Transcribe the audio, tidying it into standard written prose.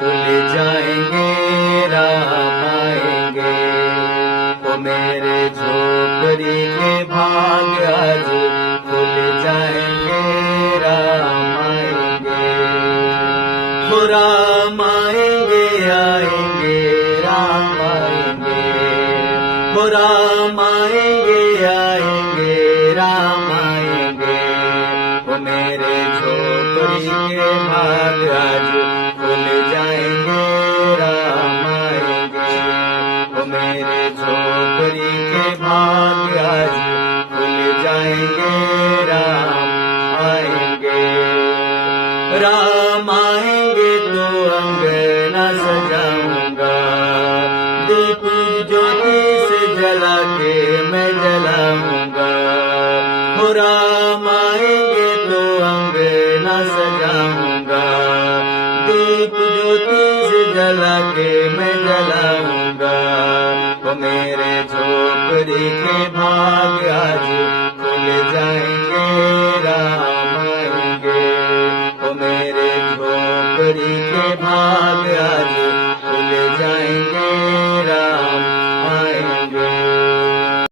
खुल जाएंगे, राम आएंगे। ओ मेरे झोपड़ी के भाग आज खुल जाएंगे, राम आएंगे। ओ राम आएंगे, आएंगे, राम आएंगे। ओ राम आएंगे, आएंगे, राम आएंगे। ओ मेरे झोपड़ी के भाग आज खुल जाएंगे, राम आएंगे। ओ मेरे झोपड़ी के भाग आज खुल जाएंगे, राम आएंगे। राम आएंगे तो अंगना सजाऊंगा, दीप ज्योति से जला के मैं जलाऊंगा। हो राम आएंगे तो अंगना सजाऊंगा, दीप ज्योति से जला के मैं जलाऊंगा। वो मेरे झोपड़ी के भाग आज खुल जाएंगे, राम आएंगे। वो मेरे झोपड़ी के भाग आज